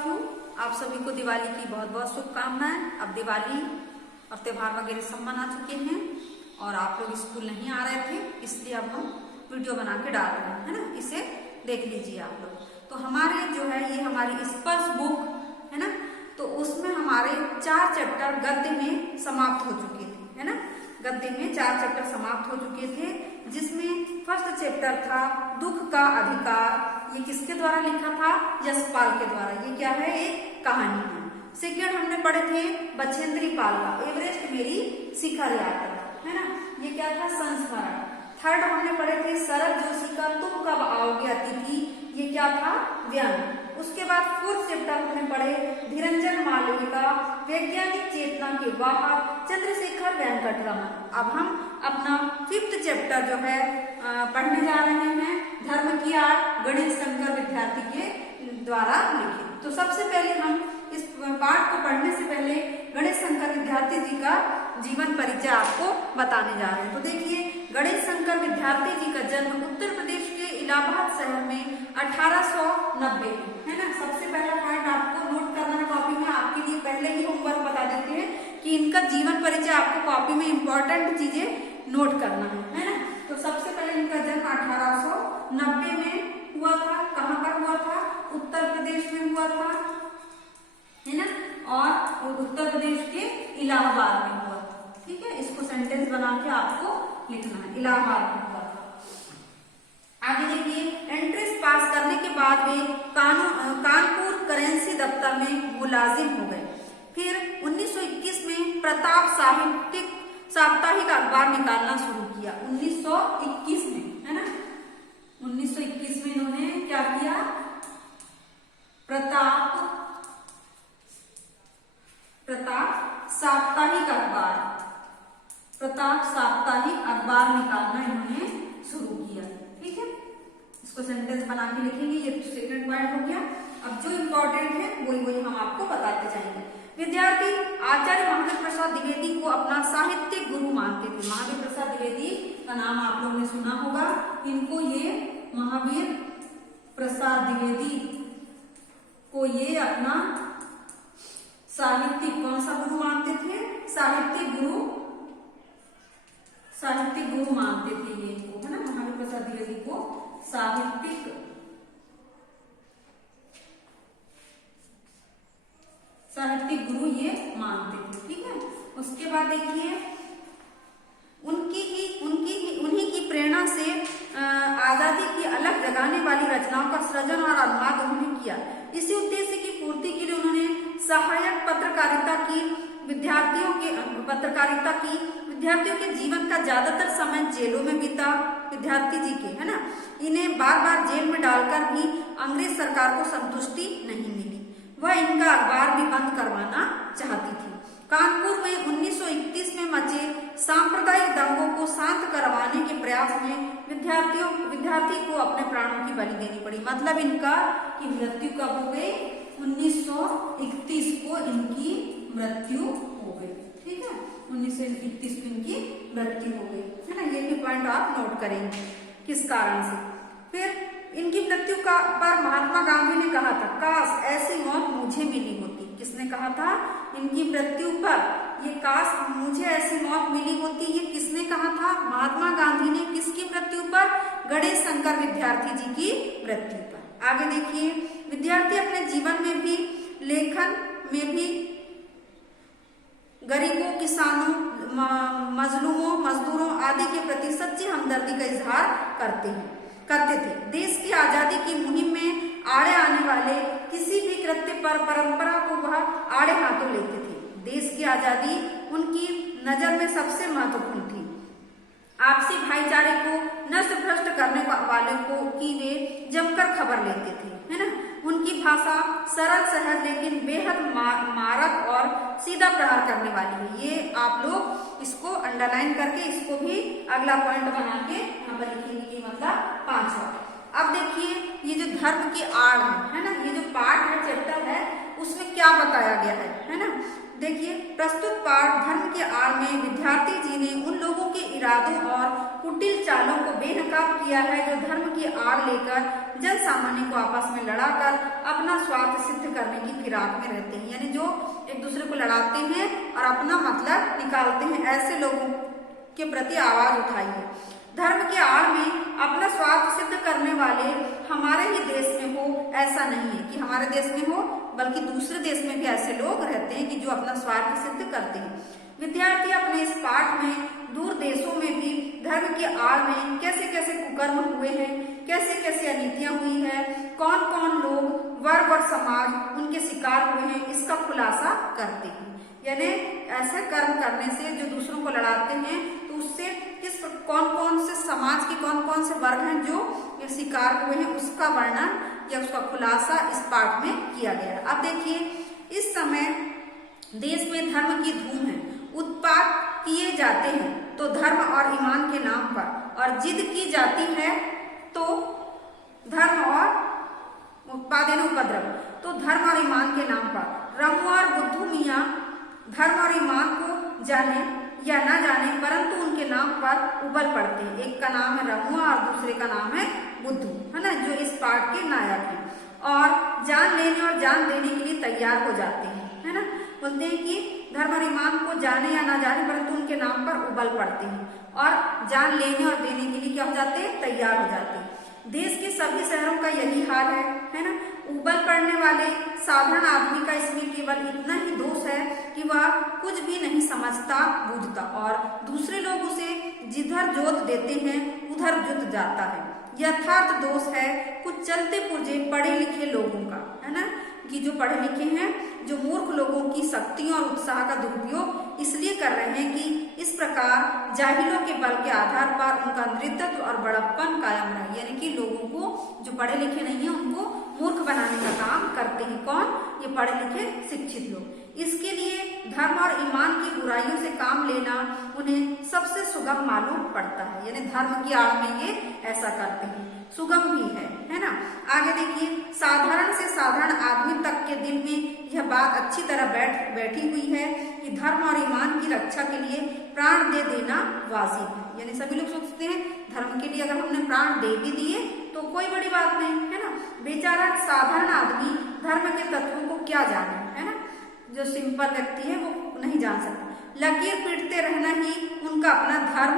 Of you. आप सभी को दिवाली की बहुत बहुत शुभकामनाएं। अब दिवाली और त्योहार वगैरह सब मना चुके हैं और आप लोग स्कूल नहीं आ रहे थे, इसलिए अब हम वीडियो बना के डाल रहे हैं, है ना। इसे देख लीजिए आप लोग। तो हमारे जो है ये हमारी स्पर्श बुक है ना, तो उसमें हमारे 4 चैप्टर गद्य में समाप्त हो चुके थे, है ना। गद्य में 4 चैप्टर समाप्त हो चुके थे, जिसमें फर्स्ट चैप्टर था दुख का अधिकार। ये किसके द्वारा लिखा था? यशपाल के द्वारा। ये क्या है? एक कहानी है। सेकेंड हमने पढ़े थे बछेंद्री पाल का एवरेस्ट मेरी शिखर यात्रा, है ना। ये क्या था? संस्मरण। थर्ड हमने पढ़े थे शरद जोशी का तुम कब आओगे अतिथि। ये क्या था? व्यंग। उसके बाद फोर्थ चैप्टर हमने पढ़े धीरंजन मालवीय का वैज्ञानिक चेतना के वाहक चंद्रशेखर वेंकट रमन। अब हम अपना फिफ्थ चैप्टर जो है पढ़ने जा रहे हैं धर्म की आड़, गणेश शंकर विद्यार्थी के द्वारा लिखित। तो सबसे पहले हम इस पाठ को पढ़ने से पहले गणेश शंकर विद्यार्थी जी का जीवन परिचय आपको बताने जा रहे हैं। तो देखिए, गणेश शंकर विद्यार्थी जी का जन्म उत्तर प्रदेश के इलाहाबाद शहर में 1890 है ना। सबसे पहला पॉइंट आपको नोट करना है कॉपी में, आपके लिए पहले ही होमवर्क बता देते हैं कि इनका जीवन परिचय आपको कॉपी में इंपॉर्टेंट चीजें नोट करना है ना। तो सबसे पहले इनका जन्म 1890 में हुआ था। कहाँ पर हुआ था? उत्तर प्रदेश में हुआ था, है ना। और उत्तर प्रदेश के इलाहाबाद में हुआ था, ठीक है। इसको सेंटेंस बना के आपको लिखना है, इलाहाबाद में हुआ था। आगे देखिए, एंट्रेंस पास करने के बाद वे कानपुर करेंसी दफ्तर में मुलाजिम हो गए। फिर 1921 में प्रताप साप्ताहिक अखबार निकालना शुरू किया। 1921 में, है ना। 1921 में इन्होंने क्या किया? प्रताप साप्ताहिक अखबार निकालना इन्होंने शुरू किया, ठीक है। इसको सेंटेंस बना के लिखेंगे। ये सेकंड पॉइंट हो गया। अब जो इम्पोर्टेंट है वही हम आपको बताते जाएंगे। विद्यार्थी आचार्य महावीर प्रसाद द्विवेदी को अपना साहित्यिक गुरु मानते थे। महावीर प्रसाद द्विवेदी का नाम आप लोगों ने सुना होगा। इनको ये महावीर प्रसाद द्विवेदी को ये अपना साहित्यिक कौन सा गुरु मानते थे? साहित्यिक गुरु मानते थे ये इनको, है ना। महावीर प्रसाद द्विवेदी को साहित्यिक गुरु ये मानते थे, ठीक है। उसके बाद देखिए, उन्हीं की प्रेरणा से आजादी की अलग जगाने वाली रचनाओं का सृजन और अनुवाद उन्होंने किया। इसी उद्देश्य की पूर्ति के लिए उन्होंने सहायक पत्रकारिता की विद्यार्थियों के जीवन का ज्यादातर समय जेलों में बीता। विद्यार्थी जी के, है ना। इन्हें बार बार जेल में डालकर भी अंग्रेज सरकार को संतुष्टि नहीं मिली। वह इनका अखबार भी बंद करवाना चाहती थी। कानपुर में 1921 में मचे सांप्रदायिक दंगों को शांत करवाने के प्रयास में विद्यार्थी को अपने प्राणों की बलि देनी पड़ी। मतलब इनका की मृत्यु कब हो गई? 1931 को इनकी मृत्यु हो गई, ठीक है। 1931 को इनकी मृत्यु हो गई, है ना। ये भी पॉइंट आप नोट करेंगे किस कारण से। फिर इनकी मृत्यु पर महात्मा गांधी ने कहा था, काश ऐसी मौत मुझे मिली होती। किसने कहा था? इनकी मृत्यु पर ये काश मुझे ऐसी मौत मिली होती। ये किसने कहा था? महात्मा गांधी ने। किसकी मृत्यु पर? गणेश शंकर विद्यार्थी जी की मृत्यु पर। आगे देखिए, विद्यार्थी अपने जीवन में भी लेखन में भी गरीबों, किसानों, मजलूमों, मजदूरों आदि के प्रति सच्ची हमदर्दी का इजहार करते थे। देश की आजादी की मुहिम में आड़े आने वाले किसी भी कृत्य पर परंपरा को वह आड़े हाथों लेते थे। देश की आजादी उनकी नजर में सबसे महत्वपूर्ण थी। आपसी भाईचारे को नष्ट भ्रष्ट करने वाले को की वे जमकर खबर लेते थे, है ना। उनकी भाषा सरल सहज लेकिन बेहद मारक और सीधा प्रहार करने वाली है। ये आप लोग इसको अंडरलाइन करके इसको भी अगला पॉइंट बना के यहाँ पर लिखेंगे, मतलब 5वां। अब देखिए, ये जो धर्म की आड़ है ना, ये जो पार्ट है, चैप्टर है, उसमें क्या बताया गया है ना। देखिए, प्रस्तुत पाठ धर्म के आड़ में विद्यार्थी जी ने उन लोगों के इरादों और कुटिल चालों को बेनकाब किया है जो धर्म की आड़ लेकर जन सामान्य को आपस में लड़ाकर अपना स्वार्थ सिद्ध करने की फिराक में रहते हैं। यानी जो एक दूसरे को लड़ाते हैं और अपना मतलब निकालते हैं, ऐसे लोगों के प्रति आवाज उठाइए। धर्म के आड़ में अपना स्वार्थ सिद्ध करने वाले हमारे ही देश में हो, ऐसा नहीं है कि हमारे देश में हो, बल्कि दूसरे देश में भी ऐसे लोग रहते हैं कि जो अपना स्वार्थ सिद्ध करते हैं। विद्यार्थी अपने इस पाठ में दूर देशों में भी धर्म के आड़ में कैसे कैसे कुकर्म हुए हैं, कैसे कैसे अनीतियां हुई है, कौन कौन लोग, वर्ग और समाज उनके शिकार हुए हैं, इसका खुलासा करते हैं। यानी ऐसे कर्म करने से जो दूसरों को लड़ाते हैं, तो उससे किस कौन कौन से समाज के कौन कौन से वर्ग हैं जो शिकार हुए हैं, उसका वर्णन या उसका खुलासा इस पाठ में किया गया है। अब देखिए, इस समय देश में धर्म की धूम है, उत्पात किए जाते हैं तो धर्म और ईमान के नाम पर, और जिद की जाती है तो धर्म और उत्पादन उपद्रव, तो धर्म और ईमान के नाम पर रमू और बुद्धू मियाँ धर्म और ईमान को जाने या ना जाने, परंतु उनके नाम पर उबल पड़ते हैं। एक का नाम है रमुआ और दूसरे का नाम है बुद्धू, है ना, जो इस पाठ के नायक हैं, और जान लेने और जान देने के लिए तैयार हो जाते हैं, है ना। बोलते हैं कि धर्म और ईमान को जाने या ना जाने, परंतु उनके नाम पर उबल पड़ते हैं, और जान लेने और देने के लिए क्या हो जाते हैं, तैयार हो जाते हैं। देश के सभी शहरों का यही हाल है ना। उबल पड़ने वाले साधारण आदमी का इसमें केवल इतना ही दोष है कि वह कुछ भी नहीं समझता बूझता, और दूसरे लोग उसे जिधर जोत देते हैं उधर जुत जाता है। यथार्थ दोष है कुछ चलते पुर्जे पढ़े लिखे लोगों का, है ना, कि जो पढ़े लिखे हैं, जो मूर्ख लोगों की शक्तियों और उत्साह का दुरुपयोग इसलिए कर रहे हैं कि इस प्रकार जाहिलों के बल के आधार पर उनका नृत्य और बड़प्पन कायम रहे। यानी कि लोगों को, जो पढ़े लिखे नहीं है, उनको मूर्ख बनाने का काम करते हैं। कौन? ये पढ़े लिखे शिक्षित लोग। इसके लिए धर्म और ईमान की बुराइयों से काम लेना उन्हें सबसे सुगम मालूम पड़ता है। यानी धर्म की आड़ में ये ऐसा करते हैं, सुगम भी है ना। आगे देखिए, साधारण से साधारण आदमी तक के दिल में यह बात अच्छी तरह बैठी हुई है कि धर्म और ईमान की रक्षा के लिए प्राण दे देना वाजिब है। यानी सभी लोग सोचते हैं धर्म के लिए अगर हमने प्राण दे भी दिए तो कोई बड़ी बात नहीं, है ना। बेचारा साधारण आदमी धर्म के तत्वों को क्या जाने, है ना। जो सिंपल व्यक्ति है वो नहीं जान सकता। लकीर पीटते रहना ही उनका अपना धर्म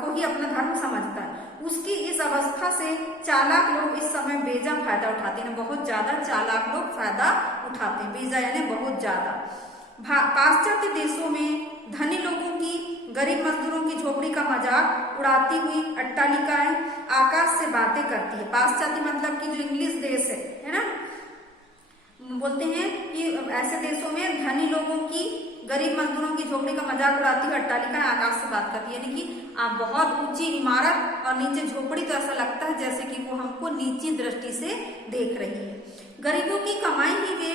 को ही अपना धर्म समझता है। उसकी इस अवस्था से चालाक लोग इस समय बेजा फायदा उठाते हैं। बहुत ज्यादा चालाक लोग फायदा उठाते हैं, बेजा यानी बहुत ज्यादा। पाश्चात्य देशों में धनी लोगों की, गरीब मजदूरों की झोपड़ी का मजाक उड़ाती हुई अट्टालिकाएं आकाश से बातें करती है। पाश्चात्य मतलब कि जो इंग्लिश देश है ना, बोलते हैं कि ऐसे देशों में धनी लोगों की, गरीब मजदूरों की झोपड़ी का मजाक उड़ाती हुई अट्टालिकाएं आकाश से बात करती है। यानी कि बहुत ऊंची इमारत और नीचे झोपड़ी, तो ऐसा लगता है जैसे कि वो हमको नीची दृष्टि से देख रही है। गरीबों की कमाई ही वे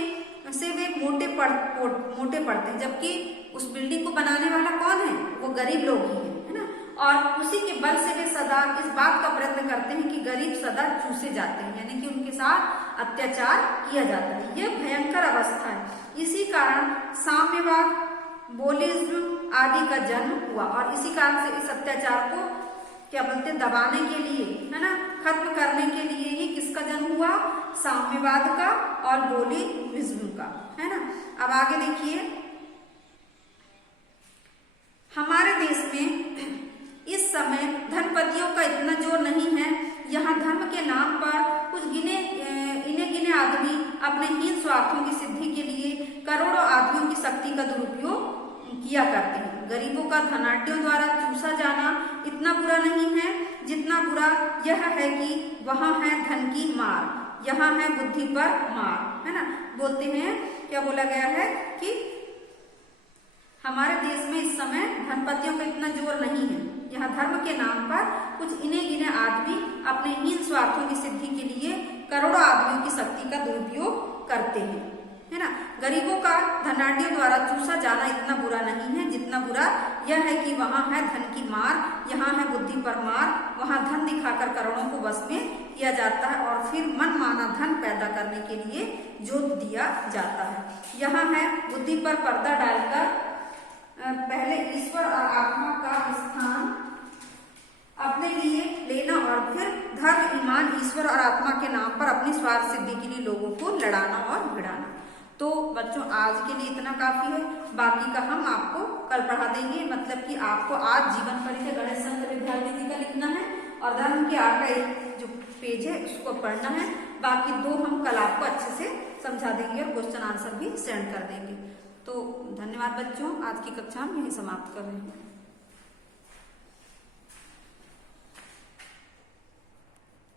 मोटे पड़ते हैं, जबकि उस बिल्डिंग को बनाने वाला कौन है? वो गरीब लोग ही है ना। और उसी के बल से वे सदा इस बात का प्रयत्न करते हैं कि गरीब सदा चूसे जाते हैं, यानी कि उनके साथ अत्याचार किया जाता है। यह भयंकर अवस्था है। इसी कारण साम्यवाद, बोलिज्म आदि का जन्म हुआ, और इसी कारण से इस अत्याचार को क्या बोलते हैं, दबाने के लिए, है ना, खत्म करने के लिए ही किसका जन्म हुआ? साम्यवाद का और बोलिज्म का, है ना। अब आगे देखिए, हमारे देश में इस समय धनपतियों का इतना जोर नहीं है। यहाँ धर्म के नाम पर कुछ इने गिने आदमी अपने हीन स्वार्थों की सिद्धि के लिए करोड़ों आदमियों की शक्ति का दुरुपयोग किया करते हैं। गरीबों का धनाढ्यों द्वारा चूसा जाना इतना बुरा नहीं है जितना बुरा यह है कि वहाँ है धन की मार, यहाँ है बुद्धि पर मार, है ना। बोलते हैं, क्या बोला गया है कि हमारे देश में इस समय धनपतियों का इतना जोर नहीं है। यहाँ धर्म के नाम पर कुछ इने गिने आदमी अपने हीन स्वार्थों की सिद्धि के लिए करोड़ों आदमियों की शक्ति का दुरुपयोग करते हैं। है ना। गरीबों का धनाढ़ियों द्वारा चूसा जाना इतना बुरा नहीं है जितना बुरा यह है कि वहां है धन की मार, यहाँ है बुद्धि पर मार। वहां धन दिखाकर करोड़ों को बस में किया जाता है और फिर मन माना धन पैदा करने के लिए जोत दिया जाता है। यहाँ है बुद्धि पर पर्दा डालकर पहले ईश्वर और आत्मा का स्थान अपने लिए लेना और फिर धर्म, ईमान, ईश्वर और आत्मा के नाम पर अपनी स्वार्थ सिद्धि के लिए लोगों को लड़ाना और भिड़ाना। तो बच्चों आज के लिए इतना काफी है, बाकी का हम आपको कल पढ़ा देंगे। मतलब कि आपको आज जीवन परिचय गणेश शंकर विद्यार्थी का लिखना है और धर्म के आर का एक जो पेज है उसको पढ़ना है। बाकी 2 हम कल आपको अच्छे से समझा देंगे और क्वेश्चन आंसर भी सेंड कर देंगे। तो धन्यवाद बच्चों, आज की कक्षा हम यही समाप्त कर रहे हैं।